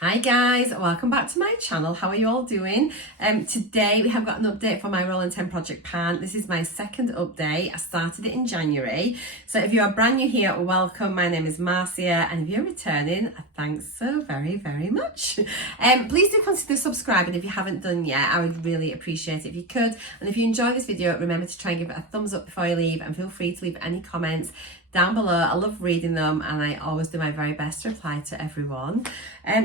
Hi guys, welcome back to my channel. How are you all doing? Today we have got an update for my Rolling 10 project pan. This is my second update. I started it in January. So if you are brand new here, welcome. My name is Marcia, and if you're returning, thanks so very, very much. Please do consider subscribing if you haven't done yet. I would really appreciate it if you could. And if you enjoy this video, remember to try and give it a thumbs up before you leave, and feel free to leave any comments down below. I love reading them and I always do my very best to reply to everyone.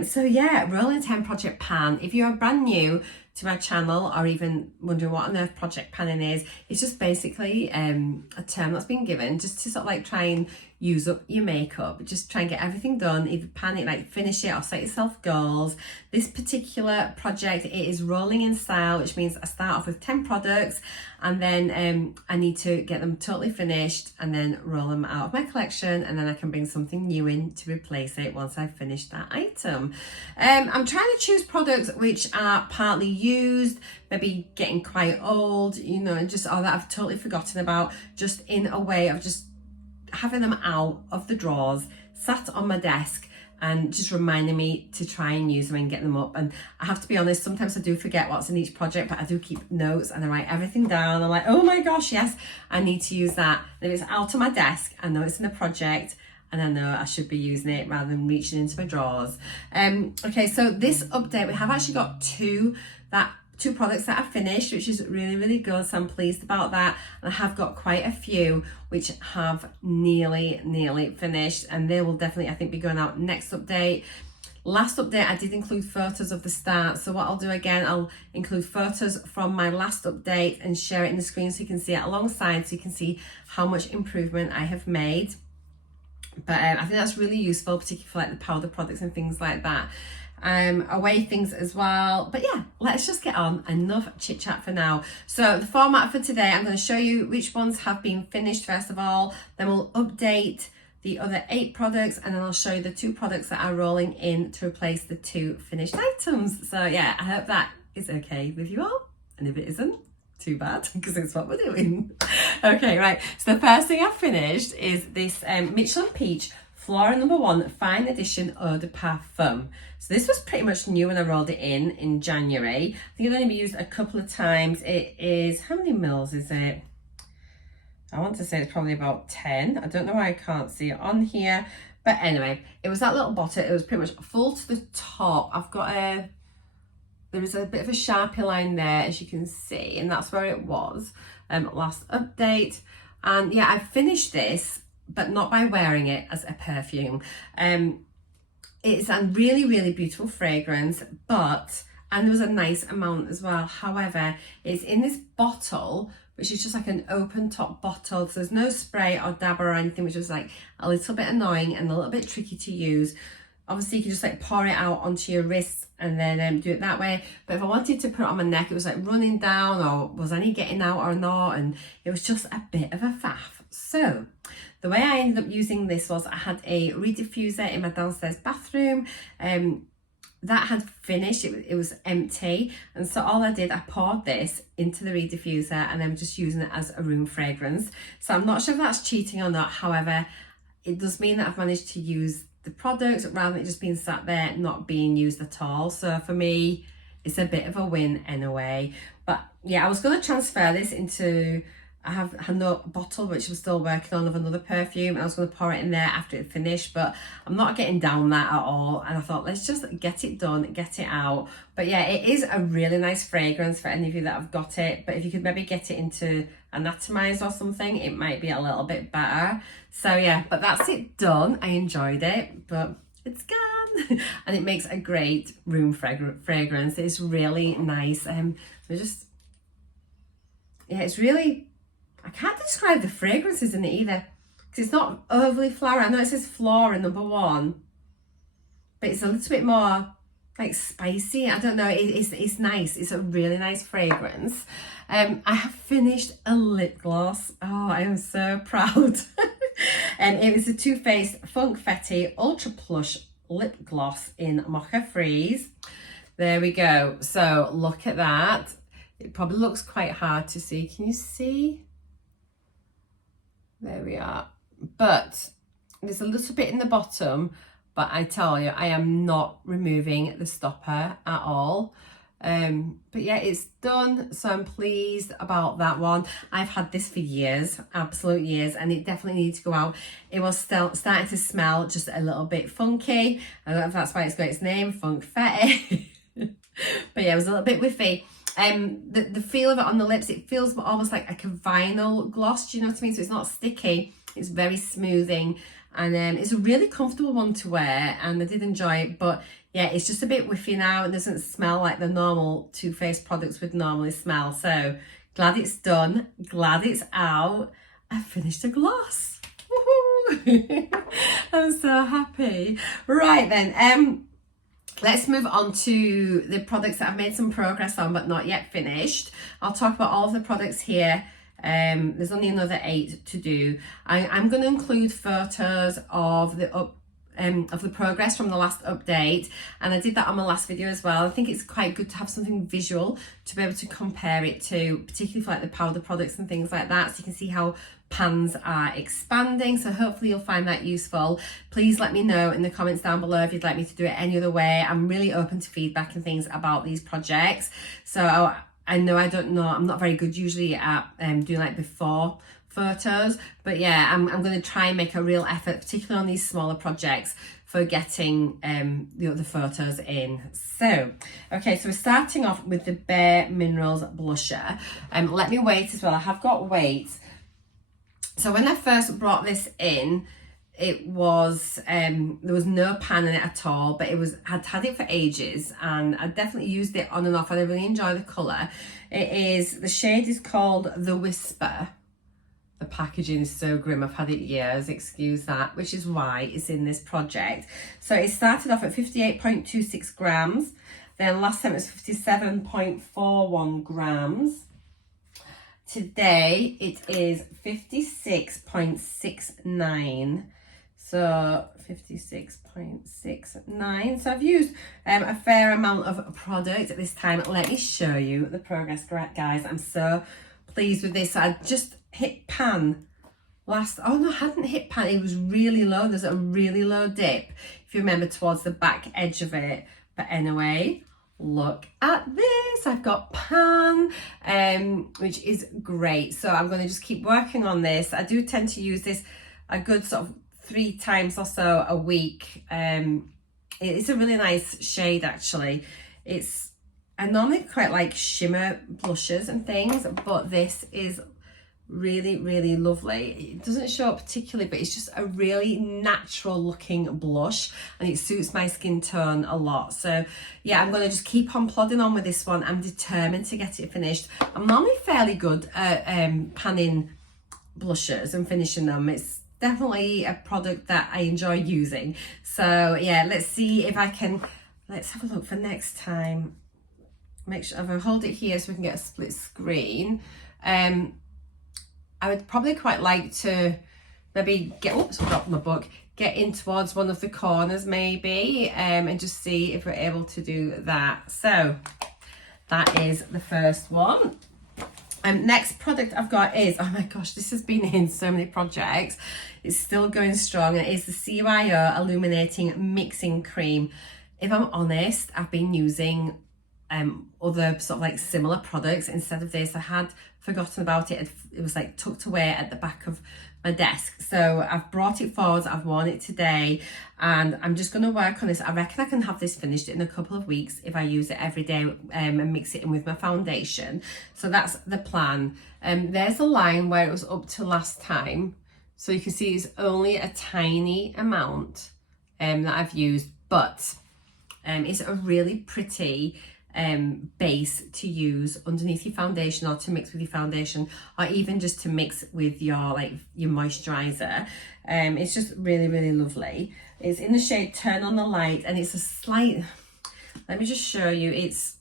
So yeah, Rolling 10 project pan. If you're brand new to my channel or even wondering what on earth project panning is, it's just basically a term that's been given just to sort of like try and use up your makeup, just try and get everything done, either pan it, like finish it, or set yourself goals. This particular project, it is rolling in style, which means I start off with 10 products and then I need to get them totally finished and then roll them out of my collection, and then I can bring something new in to replace it once I've finished that item. I'm trying to choose products which are partly used, maybe getting quite old, you know, and just all that I've totally forgotten about, just in a way of just having them out of the drawers, sat on my desk, and just reminding me to try and use them and get them up. And I have to be honest, sometimes I do forget what's in each project, but I do keep notes and I write everything down. I'm like, oh my gosh, yes, I need to use that. And if it's out of my desk, I know it's in a project and I know I should be using it rather than reaching into my drawers. Okay, so this update, we have actually got two products that I've finished, which is really, really good. So I'm pleased about that. And I have got quite a few which have nearly finished, and they will definitely, I think, be going out next update. Last update, I did include photos of the start. So what I'll do again, I'll include photos from my last update and share it in the screen so you can see it alongside, so you can see how much improvement I have made. But I think that's really useful, particularly for like the powder products and things like that. Away things as well. But yeah, let's just get on. Enough chit chat for now. So the format for today, I'm going to show you which ones have been finished first of all, then we'll update the other 8 products, and then I'll show you the 2 products that are rolling in to replace the 2 finished items. So yeah, I hope that is okay with you all, and if it isn't, too bad, because it's what we're doing. Okay, right, so the first thing I've finished is this Michelin Peach Flora No. 1 Fine Edition Eau de Parfum. So this was pretty much new when I rolled it in January. I think it only been used a couple of times. It is, how many mils is it? I want to say it's probably about 10. I don't know why I can't see it on here. But anyway, it was that little bottle. It was pretty much full to the top. I've got there is a bit of a Sharpie line there, as you can see, and that's where it was last update. And yeah, I finished this, but not by wearing it as a perfume. It's a really, really beautiful fragrance, and there was a nice amount as well. However, it's in this bottle, which is just like an open top bottle. So there's no spray or dabber or anything, which was like a little bit annoying and a little bit tricky to use. Obviously, you can just like pour it out onto your wrists and then do it that way. But if I wanted to put it on my neck, it was like running down, or was any getting out or not? And it was just a bit of a faff. So the way I ended up using this was I had a reed diffuser in my downstairs bathroom. That had finished, it was empty. And so all I did, I poured this into the reed diffuser and I'm just using it as a room fragrance. So I'm not sure if that's cheating or not. However, it does mean that I've managed to use the product rather than it just being sat there not being used at all. So for me, it's a bit of a win anyway. But yeah, I was going to transfer this into, I had no bottle which I'm still working on of another perfume, and I was going to pour it in there after it finished, but I'm not getting down that at all. And I thought, let's just get it done, get it out. But yeah, it is a really nice fragrance for any of you that have got it. But if you could maybe get it into anatomized or something, it might be a little bit better. So yeah, but that's it done. I enjoyed it, but it's gone. And it makes a great room fragrance. It's really nice. It's really, I can't describe the fragrances in it either, because it's not overly flowery. I know it says Flora No. 1, but it's a little bit more like spicy. I don't know, it's nice. It's a really nice fragrance. I have finished a lip gloss. Oh, I am so proud. It was the Too Faced Funkfetti Ultra Plush Lip Gloss in Mocha Freeze. There we go. So look at that. It probably looks quite hard to see. Can you see? There we are. But there's a little bit in the bottom but I tell you, I am not removing the stopper at all. But yeah, it's done, so I'm pleased about that one. I've had this for years, absolute years, and it definitely needs to go out. It was still starting to smell just a little bit funky. I don't know if that's why it's got its name, Funkfetti. But yeah, it was a little bit whiffy. The feel of it on the lips, it feels almost like a vinyl gloss, do you know what I mean? So it's not sticky, it's very smoothing, and it's a really comfortable one to wear, and I did enjoy it. But yeah, it's just a bit whiffy now. It doesn't smell like the normal Too Faced products would normally smell. So glad it's done, glad it's out. I finished a gloss. Woohoo! I'm so happy. Right then, let's move on to the products that I've made some progress on but not yet finished. I'll talk about all of the products here. There's only another 8 to do. I'm going to include photos of the progress from the last update, and I did that on my last video as well. I think it's quite good to have something visual to be able to compare it to, particularly for like the powder products and things like that, so you can see how pans are expanding. So hopefully you'll find that useful. Please let me know in the comments down below if you'd like me to do it any other way. I'm really open to feedback and things about these projects. So I know I'm not very good usually at doing like before photos, but yeah, I'm going to try and make a real effort, particularly on these smaller projects, for getting the photos in. So okay, so we're starting off with the Bare Minerals blusher. Let me wait as well, I have got weights. So when I first brought this in, it was there was no pan in it at all, but I'd had it for ages, and I definitely used it on and off, and I really enjoy the colour. The shade is called The Whisper. The packaging is so grim, I've had it years, excuse that, which is why it's in this project. So it started off at 58.26 grams, then last time it was 57.41 grams. Today it is 56.69. So 56.69. So I've used a fair amount of product at this time. Let me show you the progress, guys. I'm so pleased with this. So I just hit pan I hadn't hit pan. It was really low. There's a really low dip, if you remember, towards the back edge of it. But anyway, look at this. I've got pan, which is great. So I'm going to just keep working on this. I do tend to use this a good sort of 3 times or so a week. It's a really nice shade, actually. I normally quite like shimmer blushes and things, but this is really, really lovely. It doesn't show up particularly, but it's just a really natural looking blush, and it suits my skin tone a lot. So yeah, I'm going to just keep on plodding on with this one. I'm determined to get it finished. I'm normally fairly good at panning blushes and finishing them. It's definitely a product that I enjoy using. So yeah, let's see if I can, let's have a look for next time. Make sure I'll hold it here so we can get a split screen. I would probably quite like to maybe drop my book, get in towards one of the corners maybe, and just see if we're able to do that. So that is the first one. Next product I've got is, oh my gosh, this has been in so many projects. It's still going strong. It is the CYO Illuminating Mixing Cream. If I'm honest, I've been using other sort of like similar products instead of this. I had forgotten about it. It was like tucked away at the back of my desk. So I've brought it forward. I've worn it today, and I'm just going to work on this. I reckon I can have this finished in a couple of weeks if I use it every day and mix it in with my foundation. So that's the plan. There's a line where it was up to last time. So you can see it's only a tiny amount that I've used, but it's a really pretty base to use underneath your foundation, or to mix with your foundation, or even just to mix with your moisturizer. It's just really, really lovely. It's in the shade Turn on the Light, and it's a slight, let me just show you, it's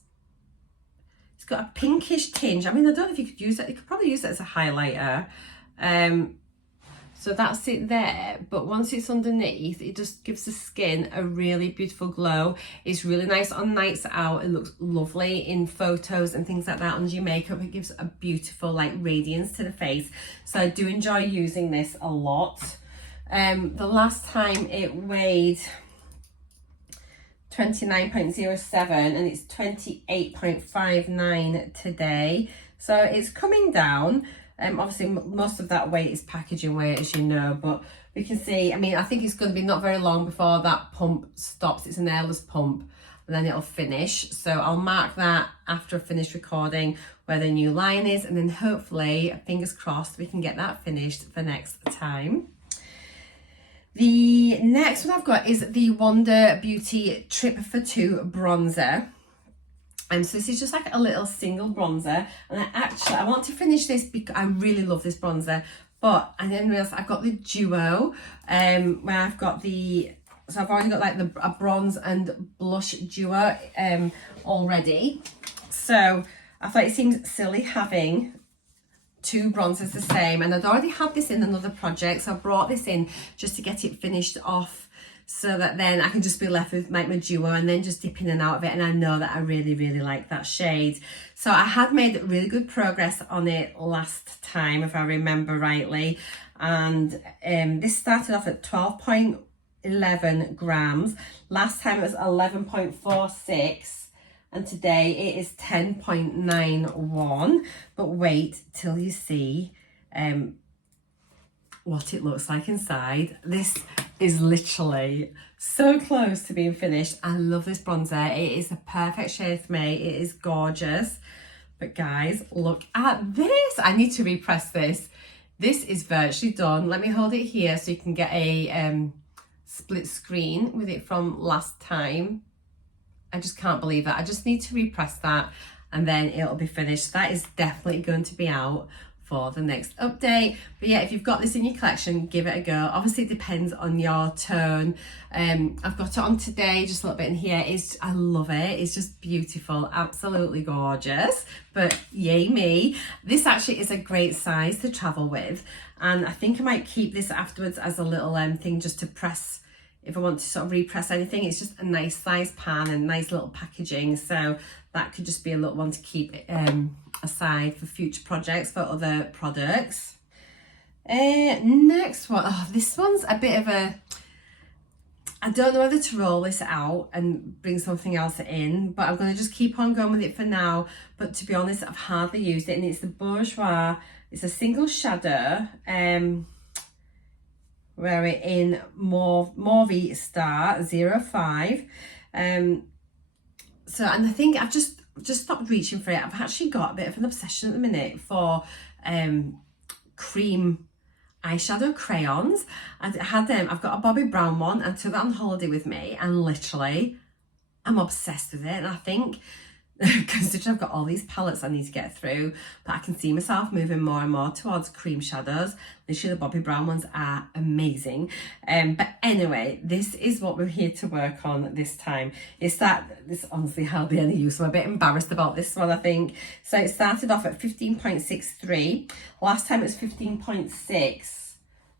got a pinkish tinge. I mean, I don't know if you could use that. You could probably use that as a highlighter. So that's it there, but once it's underneath, it just gives the skin a really beautiful glow. It's really nice on nights out. It looks lovely in photos and things like that under your makeup. It gives a beautiful like radiance to the face. So I do enjoy using this a lot. The last time it weighed, 29.07 and it's 28.59 today. So it's coming down. Obviously most of that weight is packaging weight, as you know, but we can see, I mean, I think it's going to be not very long before that pump stops. It's an airless pump and then it'll finish. So I'll mark that after I finish recording where the new line is, and then hopefully, fingers crossed, we can get that finished for next time. The next one I've got is the Wonder Beauty Trip for Two bronzer. So this is just like a little single bronzer, and I want to finish this because I really love this bronzer, but I didn't realise I've got the duo, where I've got so I've already got like a bronze and blush duo already. So I thought it seemed silly having two bronzers the same, and I'd already had this in another project, so I brought this in just to get it finished off, so that then I can just be left with like my duo and then just dip in and out of it. And I know that I really, really like that shade. So I had made really good progress on it last time, if I remember rightly. And this started off at 12.11 grams. Last time it was 11.46. And today it is 10.91. But wait till you see what it looks like inside. This is literally so close to being finished. I love this bronzer. It is the perfect shade for me. It is gorgeous. But guys, look at this. I need to repress this. This is virtually done. Let me hold it here so you can get a split screen with it from last time. I just can't believe that. I just need to repress that and then it'll be finished. That is definitely going to be out for the next update. But yeah, if you've got this in your collection, give it a go. Obviously it depends on your tone. I've got it on today, just a little bit in here. I love it. It's just beautiful, absolutely gorgeous. But yay me. This actually is a great size to travel with, and I think I might keep this afterwards as a little thing just to press if I want to sort of repress anything. It's just a nice size pan and nice little packaging, so that could just be a little one to keep aside for future projects for other products. Next one, this one's a bit of a, I don't know whether to roll this out and bring something else in, but I'm going to just keep on going with it for now. But to be honest, I've hardly used it, and it's the Bourjois. It's a single shadow, wear it in Mauve Star 05. So, and I think I've just stopped reaching for it. I've actually got a bit of an obsession at the minute for cream eyeshadow crayons. I've got a Bobbi Brown one, and took that on holiday with me, and literally I'm obsessed with it. And I think, considering I've got all these palettes I need to get through, but I can see myself moving more and more towards cream shadows. Literally the Bobbi Brown ones are amazing. But anyway, this is what we're here to work on this time. This honestly hardly any use. I'm a bit embarrassed about this one, I think. So it started off at 15.63. Last time it was 15.6.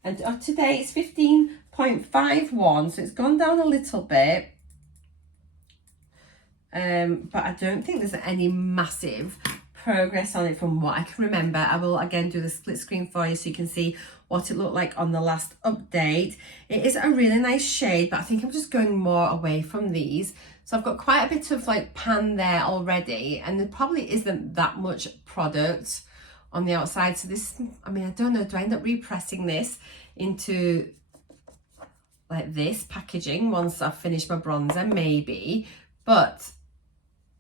And today it's 15.51. So it's gone down a little bit. But I don't think there's any massive progress on it from what I can remember. I will again do the split screen for you so you can see what it looked like on the last update. It is a really nice shade, but I think I'm just going more away from these. So I've got quite a bit of like pan there already, and there probably isn't that much product on the outside. So this, I mean, I don't know, do I end up repressing this into like this packaging once I've finished my bronzer? Maybe, but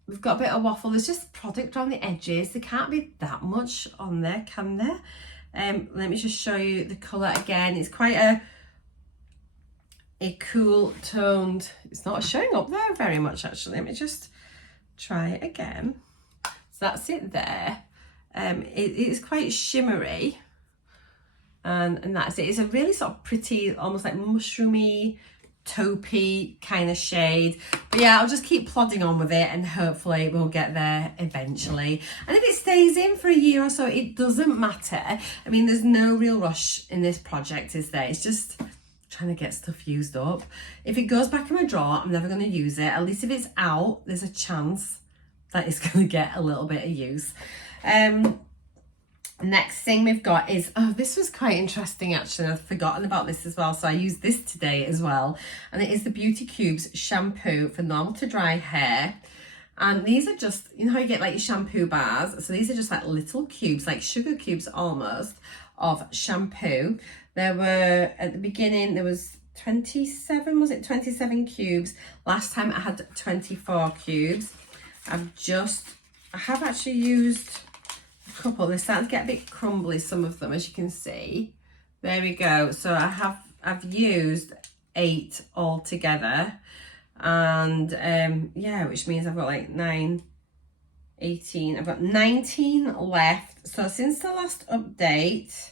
we've got a bit of waffle. There's just product on the edges. There can't be that much on there, can there? Let me just show you the colour again. It's quite a cool toned, it's not showing up there very much actually. Let me just try it again. So that's it there. It is quite shimmery, and that's it. It's a really sort of pretty, almost like mushroomy, taupey kind of shade. But yeah, I'll just keep plodding on with it, and hopefully we'll get there eventually. And if it stays in for a year or so, it doesn't matter. I mean, there's no real rush in this project, is there? It's just trying to get stuff used up. If it goes back in my drawer, I'm never going to use it. At least if it's out, there's a chance that it's going to get a little bit of use. Next thing we've got is, oh, this was quite interesting actually. I've forgotten about this as well, so I used this today as well. And it is the Beauty Cubes shampoo for normal to dry hair. And these are just, you know how you get like your shampoo bars? So these are just like little cubes, like sugar cubes almost, of shampoo. There were, at the beginning, there was 27, was it 27 cubes? Last time I had 24 cubes. I have actually used a couple. They're starting to get a bit crumbly, some of them, as you can see. There we go. So I've used 8 altogether. And yeah, which means I've got like 9, 18, I've got 19 left. So since the last update,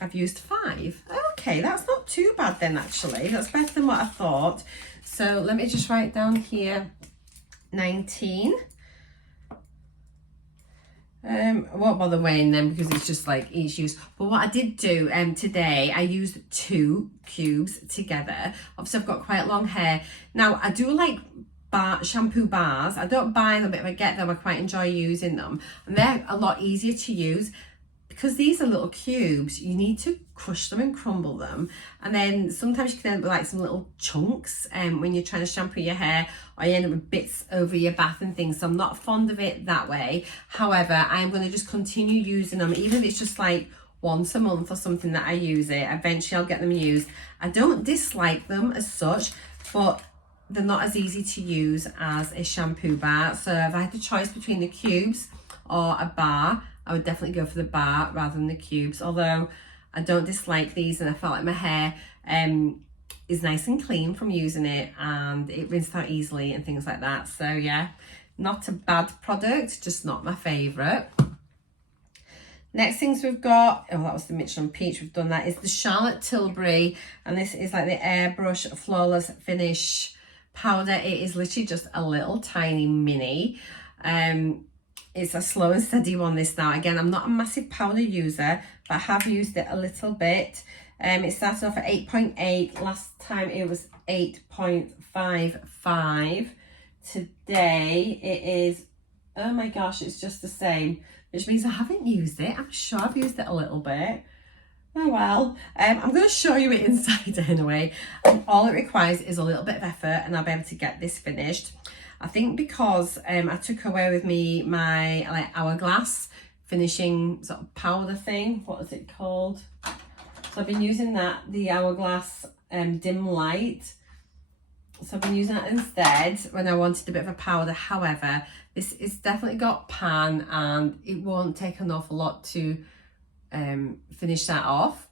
I've used 5. Okay, that's not too bad then actually. That's better than what I thought. So let me just write down here 19. I won't bother weighing them because it's just like each use. But what I did do today, I used 2 cubes together. Obviously I've got quite long hair. Now I do like shampoo bars. I don't buy them, but if I get them I quite enjoy using them. And they're a lot easier to use. Because these are little cubes, you need to crush them and crumble them. And then sometimes you can end up with like some little chunks when you're trying to shampoo your hair, or you end up with bits over your bath and things. So I'm not fond of it that way. However, I'm going to just continue using them, even if it's just like once a month or something that I use it. Eventually I'll get them used. I don't dislike them as such, but they're not as easy to use as a shampoo bar. So if I had the choice between the cubes or a bar, I would definitely go for the bar rather than the cubes, although I don't dislike these, and I felt like my hair is nice and clean from using it, and it rinsed out easily and things like that. So yeah, not a bad product, just not my favourite. Next things we've got, oh, that was the Mitchell and Peach, we've done that, is the Charlotte Tilbury, and this is like the Airbrush Flawless Finish powder. It is literally just a little tiny mini. It's a slow and steady one, this now. Again, I'm not a massive powder user, but I have used it a little bit. It started off at 8.8. Last time it was 8.55. Today it is, oh my gosh, it's just the same, which means I haven't used it. I'm sure I've used it a little bit. Oh well, I'm going to show you it inside anyway. And all it requires is a little bit of effort and I'll be able to get this finished. I think because I took away with me my like hourglass finishing sort of powder thing. What is it called? So I've been using that, the hourglass dim light. So I've been using that instead when I wanted a bit of a powder. However, this is definitely got pan and it won't take an awful lot to finish that off.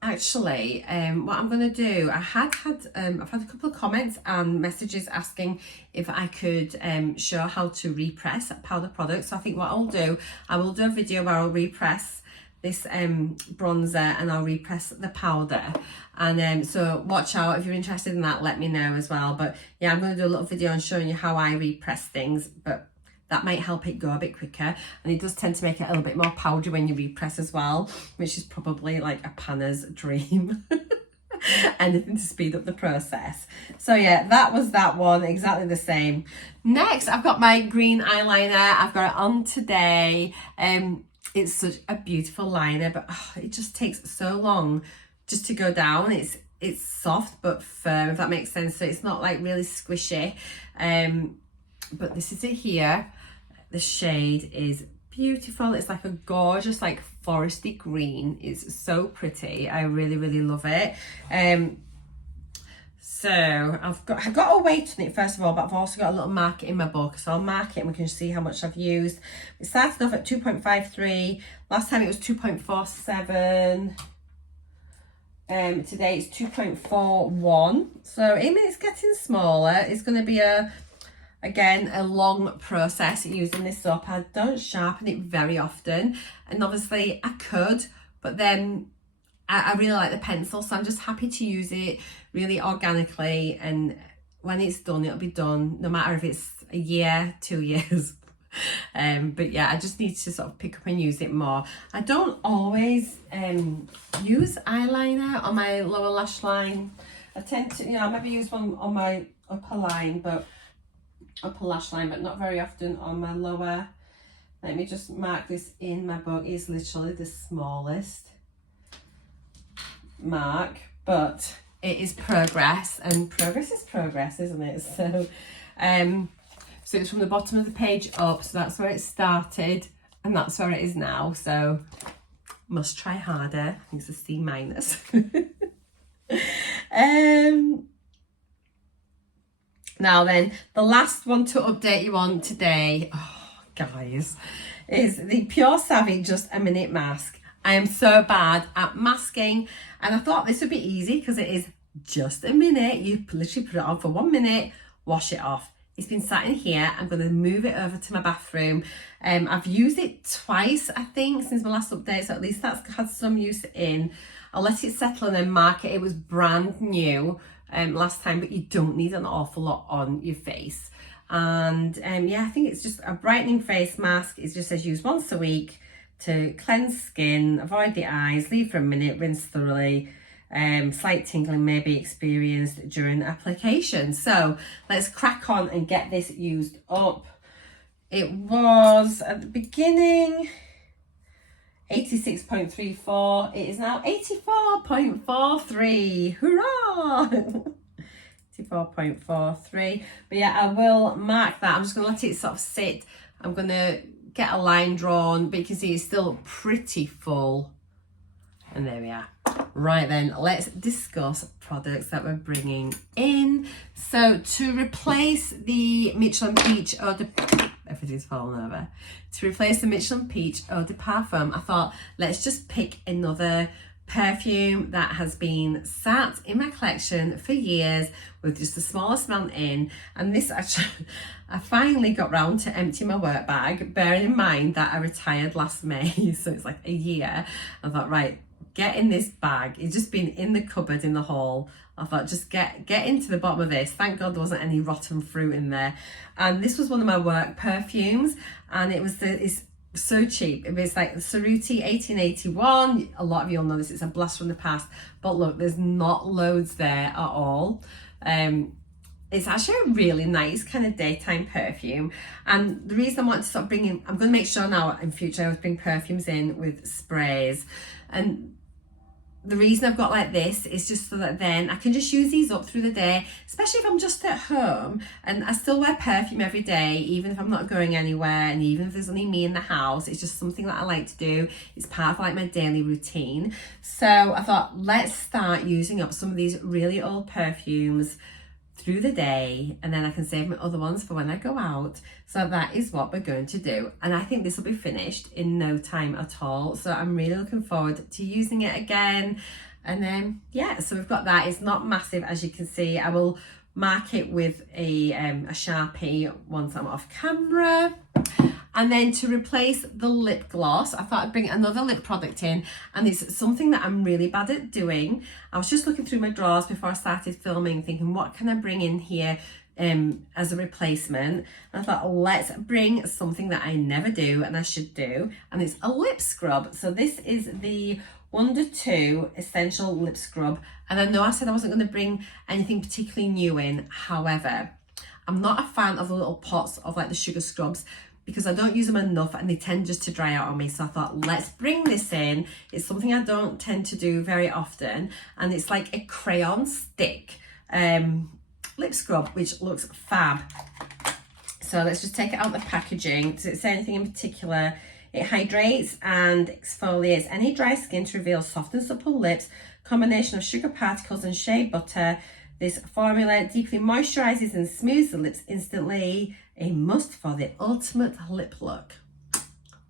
Actually, what I'm going to do, I've had a couple of comments and messages asking if I could show how to repress powder products. So I think what I'll do, I will do a video where I'll repress this bronzer and I'll repress the powder. And so watch out, if you're interested in that, let me know as well. But yeah, I'm going to do a little video on showing you how I repress things, but that might help it go a bit quicker, and it does tend to make it a little bit more powdery when you repress as well, which is probably like a panner's dream. Anything to speed up the process. So yeah, that was that one, exactly the same. Next, I've got my green eyeliner. I've got it on today. It's such a beautiful liner, but it just takes so long just to go down. It's soft but firm, if that makes sense. So it's not like really squishy. But this is it here. The shade is beautiful. It's like a gorgeous, like foresty green. It's so pretty. I really, really love it. So I've got a weight on it first of all, but I've also got a little mark in my book. So I'll mark it and we can see how much I've used. It started off at 2.53. Last time it was 2.47. Today it's 2.41. So I mean, it's getting smaller. It's going to be again, a long process using this up. I don't sharpen it very often, and obviously I could, but then I really like the pencil, so I'm just happy to use it really organically, and when it's done, it'll be done, no matter if it's a year, 2 years. But yeah, I just need to sort of pick up and use it more. I don't always use eyeliner on my lower lash line. I tend to, I maybe use one on my upper lash line, but not very often on my lower Let me just mark this in my book. It's literally the smallest mark, but it is progress, and progress is progress, isn't it? So so it's from the bottom of the page up, so that's where it started and that's where it is now. So must try harder. I think it's a C minus. Now then, the last one to update you on today, oh guys, is the Pure Savvy Just a Minute mask. I am so bad at masking, and I thought this would be easy because it is just a minute. You literally put it on for 1 minute, wash it off. It's been sat in here. I'm going to move it over to my bathroom. I've used it twice, I think, since my last update, so at least that's had some use in. I'll let it settle and then mark it. It was brand new last time, but you don't need an awful lot on your face. And yeah, I think it's just a brightening face mask. It just says use once a week to cleanse skin, avoid the eyes, leave for a minute, rinse thoroughly. Slight tingling may be experienced during application. So let's crack on and get this used up. It was at the beginning 86.34. It is now 84.43. Hurrah! 84.43. But yeah, I will mark that. I'm just going to let it sort of sit. I'm going to get a line drawn, but you can see it's still pretty full. And there we are. Right then, let's discuss products that we're bringing in. So to replace the Michelin Peach Eau de... everything's fallen over. To replace the Michelin Peach Eau de Parfum, I thought, let's just pick another perfume that has been sat in my collection for years with just the smallest amount in. And this actually, I finally got round to empty my work bag, bearing in mind that I retired last May, so it's like a year. I thought, right, get in this bag. It's just been in the cupboard in the hall. I thought, just get into the bottom of this. Thank God there wasn't any rotten fruit in there. And this was one of my work perfumes, and it's so cheap. It was like Cerruti 1881. A lot of you all know this. It's a blast from the past. But look, there's not loads there at all. It's actually a really nice kind of daytime perfume. And the reason I want to start bringing, I'm going to make sure now in future I always bring perfumes in with sprays. And the reason I've got like this is just so that then I can just use these up through the day, especially if I'm just at home. And I still wear perfume every day, even if I'm not going anywhere, and even if there's only me in the house. It's just something that I like to do. It's part of like my daily routine. So I thought, let's start using up some of these really old perfumes through the day, and then I can save my other ones for when I go out. So that is what we're going to do, and I think this will be finished in no time at all. So I'm really looking forward to using it again. And then yeah, so we've got that. It's not massive, as you can see. I will mark it with a Sharpie once I'm off camera. And then to replace the lip gloss, I thought I'd bring another lip product in, and it's something that I'm really bad at doing. I was just looking through my drawers before I started filming, thinking, what can I bring in here as a replacement? And I thought, let's bring something that I never do and I should do, and it's a lip scrub. So this is the Wonder 2 Essential Lip Scrub, and I know I said I wasn't going to bring anything particularly new in. However, I'm not a fan of the little pots of like the sugar scrubs, because I don't use them enough and they tend just to dry out on me. So I thought, let's bring this in. It's something I don't tend to do very often, and it's like a crayon stick lip scrub, which looks fab. So let's just take it out of the packaging. Does it say anything in particular? It hydrates and exfoliates any dry skin to reveal soft and supple lips. Combination of sugar particles and shea butter. This formula deeply moisturizes and smooths the lips instantly. A must for the ultimate lip look.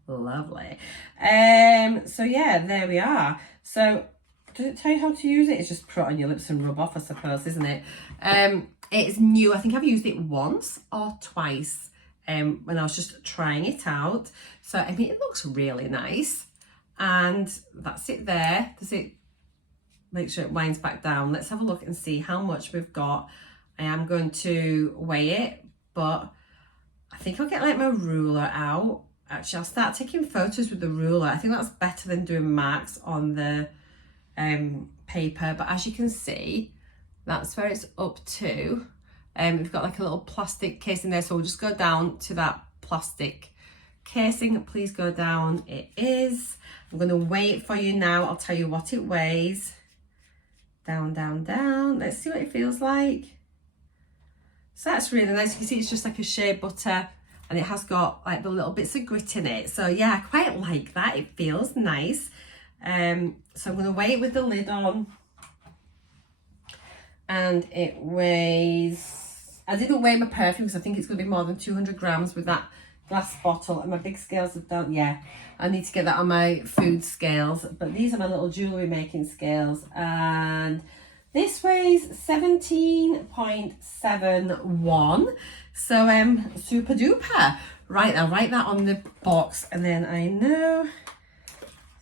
Lovely. So yeah, there we are. So does it tell you how to use it? It's just put it on your lips and rub off, I suppose, isn't it? It's new. I think I've used it once or twice when I was just trying it out. So I mean, it looks really nice. And that's it there. Does it make sure it winds back down? Let's have a look and see how much we've got. I am going to weigh it, but I think I'll get like my ruler out. Actually, I'll start taking photos with the ruler. I think that's better than doing marks on the paper. But as you can see, that's where it's up to. We've got like a little plastic case in there, so we'll just go down to that plastic casing please go down? It is. I'm going to weigh it for you now. I'll tell you what it weighs. Down, down, down. Let's see what it feels like. So that's really nice. You can see it's just like a shea butter, and it has got like the little bits of grit in it. So yeah, I quite like that. It feels nice. So I'm going to weigh it with the lid on. And it weighs, I didn't weigh my perfume because I think it's going to be more than 200 grams with that glass bottle, and my big scales have done, yeah, I need to get that on my food scales, but these are my little jewellery making scales, and this weighs 17.71, so super duper. Right, I'll write that on the box, and then I know,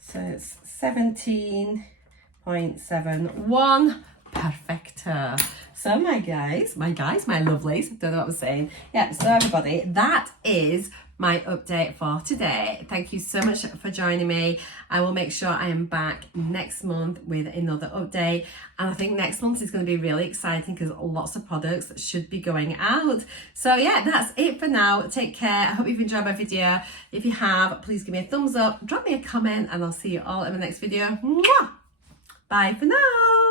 so it's 17.71. Perfecto. So my lovelies, don't know what I'm saying. Yeah, so everybody, that is my update for today. Thank you so much for joining me. I will make sure I am back next month with another update, and I think next month is going to be really exciting because lots of products should be going out. So yeah, that's it for now. Take care. I hope you've enjoyed my video. If you have, please give me a thumbs up, drop me a comment, and I'll see you all in the next video. Mwah! Bye for now.